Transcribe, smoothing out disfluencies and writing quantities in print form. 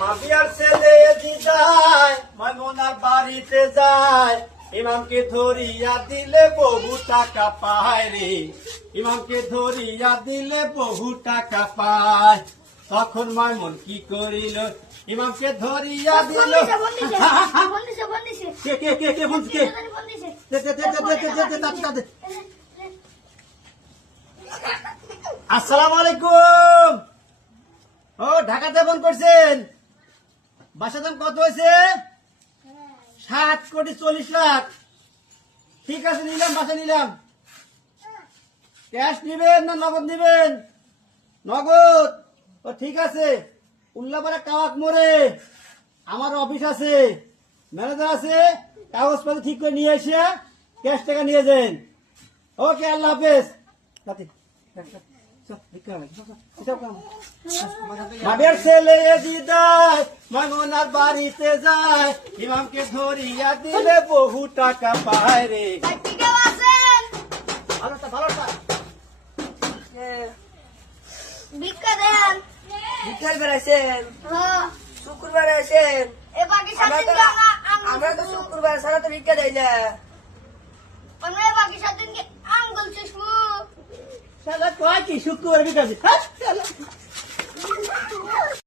মাবিয়ার ছেলে দিদায় মাইমুনার বাড়িতে যায়, ইমামকে ধরিয়া দিলে বহু টাকা পায় রে, ইমামকে ধরিয়া দিলে বহু টাকা পায়। তখন মাইমুন কি করিল, ইমামকে ধরিয়া দিল। কে কে কে কে ফোন কে? আসসালামু আলাইকুম। ও ঢাকাতে ফোন করছেন? বাসা দাম কত হয়েছে? 7,40,00,000। ঠিক আছে, নিলাম, বাসা নিলাম। ক্যাশ নিবেন না নগদ নিবেন? নগদ। ও ঠিক আছে, উল্লাপাড়া কাওয়াক মোড়ে আমার অফিস আছে, ম্যানেজার আছে, কাগজপত্র ঠিক করে নিয়ে এসে ক্যাশ টাকা নিয়ে যান। ওকে, আল্লাহ হাফেজ। মাবের ছেলে দিদায় মাইমুনার বাড়িতে যায়, ইমামকে ধরিয়া দিলে বহু টাকা পায় রে। ভিক্ষা দেন। বিকেল বেড়াইছেন, শুক্রবার আসেন। আমরা তো শুক্রবার ছাড়া তো ভিক্ষা দেয় না। বাকি সাত দিন আঙ্গুল চুষবো। শালা কয় কি শুক্রবার বিকাশ?